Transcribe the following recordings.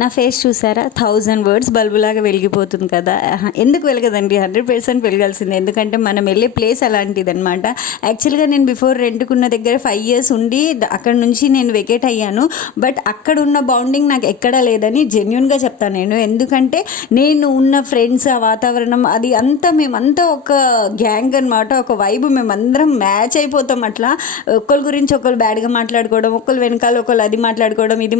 నా ఫేస్ చూసారా 1000 వర్డ్స్ బల్బులాగా వెలిగిపోతుంది కదా. ఎందుకు వెలగదండి, 100% వెలగాల్సిందే. ఎందుకంటే మనం వెళ్ళే ప్లేస్ అలాంటిదనమాట. యాక్చువల్గా నేను బిఫోర్ రెంట్కున్న దగ్గర 5 years ఉండి అక్కడ నుంచి నేను వెకేట్ అయ్యాను. బట్ అక్కడ ఉన్న బాండింగ్ నాకు ఎక్కడా లేదని జెన్యున్గా చెప్తాను నేను. ఎందుకంటే నేను ఉన్న ఫ్రెండ్స్, ఆ వాతావరణం, అది అంతా మేమంతా ఒక గ్యాంగ్ అనమాట, ఒక వైబ్. మేమందరం మ్యాచ్ అయిపోతాం. అట్లా ఒకరి గురించి ఒకరు బ్యాడ్గా మాట్లాడుకోవడం, ఒకరు వెనకాల ఒకరు అది మాట్లాడుకోవడం, ఇది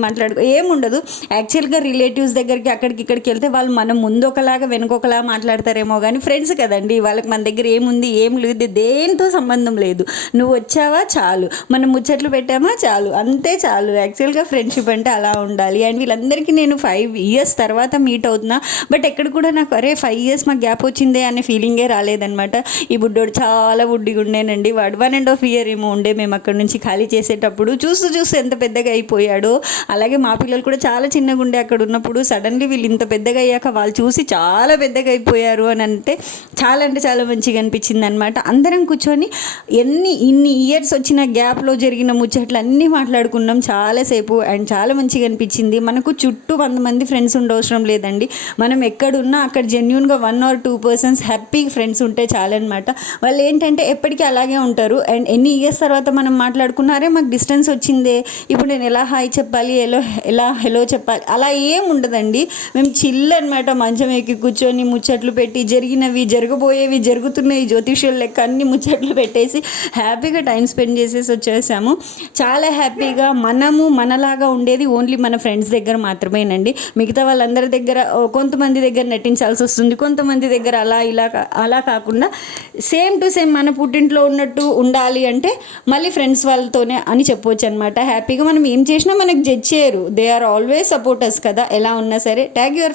ఏముండదు. యాక్చువల్గా రిలేటివ్స్ దగ్గరికి అక్కడికి ఇక్కడికి వెళ్తే వాళ్ళు మనం ముందు ఒకలాగా వెనుక ఒకలా మాట్లాడతారేమో, కానీ ఫ్రెండ్స్ కదండి, వాళ్ళకి మన దగ్గర ఏముంది ఏం లేదు, దేంతో సంబంధం లేదు. నువ్వు వచ్చావా చాలు, మనం ముచ్చట్లు పెట్టామా చాలు, అంతే చాలు. యాక్చువల్గా ఫ్రెండ్షిప్ అంటే అలా ఉండాలి. అండ్ వీళ్ళందరికీ నేను 5 years తర్వాత మీట్ అవుతున్నా. బట్ ఎక్కడ కూడా నాకు అరే 5 years మాకు గ్యాప్ వచ్చిందే అనే ఫీలింగే రాలేదనమాట. ఈ బుడ్డోడు చాలా బుడ్డిగా ఉండేనండి. వాడు 1.5 year ఏమో ఉండే మేము అక్కడ నుంచి ఖాళీ చేసేటప్పుడు. చూస్తూ ఎంత పెద్దగా అయిపోయాడో. అలాగే మా పిల్లలు కూడా చాలా చిన్నగా ఉండే అక్కడ ఉన్నప్పుడు. సడన్లీ వీళ్ళు ఇంత పెద్దగా అయ్యాక వాళ్ళు చూసి చాలా పెద్దగా అయిపోయారు అని అంటే చాలా మంచిగా అనిపించింది అనమాట. అందరం కూర్చొని ఇన్ని ఇయర్స్ వచ్చిన గ్యాప్లో జరిగిన ముచ్చట్లు అన్నీ మాట్లాడుకున్నాం చాలాసేపు. అండ్ చాలా మంచిగా అనిపించింది. మనకు చుట్టూ 100 మంది ఫ్రెండ్స్ ఉండవసరం లేదండి. మనం ఎక్కడున్నా అక్కడ జెన్యున్గా 1 or 2 persons హ్యాపీ ఫ్రెండ్స్ ఉంటే చాలన్నమాట. వాళ్ళు ఏంటంటే ఎప్పటికీ అలాగే ఉంటారు. అండ్ ఎన్ని ఇయర్స్ తర్వాత మనం మాట్లాడుకున్నారే మాకు డిస్టెన్స్ వచ్చిందే, ఇప్పుడు నేను ఎలా హాయ్ చెప్పాలి, ఎలా హలో చెప్పాలి, అలా ఏం ఉండదండి. మేము చిల్ అనమాట. మంచం ఎక్కి కూర్చొని ముచ్చట్లు పెట్టి జరిగినవి, జరగబోయేవి, జరుగుతున్నాయి, జ్యోతిష్యుల లెక్క అన్ని ముచ్చట్లు పెట్టేసి హ్యాపీగా టైం స్పెండ్ చేసేసి వచ్చేసాము. చాలా హ్యాపీగా. మనలాగా ఉండేది ఓన్లీ మన ఫ్రెండ్స్ దగ్గర మాత్రమేనండి. మిగతా వాళ్ళందరి దగ్గర కొంతమంది దగ్గర నటించాల్సి వస్తుంది, కొంతమంది దగ్గర అలా కాకుండా సేమ్ టు సేమ్ మన పుట్టింట్లో ఉన్నట్టు ఉండాలి అంటే మళ్ళీ ఫ్రెండ్స్ వాళ్ళతోనే అని చెప్పొచ్చు అనమాట. హ్యాపీగా మనం ఏం చేసినా మనకు జడ్జ్ చేయరు. దే ఆర్ ఆల్వేస్ సపోర్టర్స్ కదా, ఎలా ఉన్నా సరే. Tag your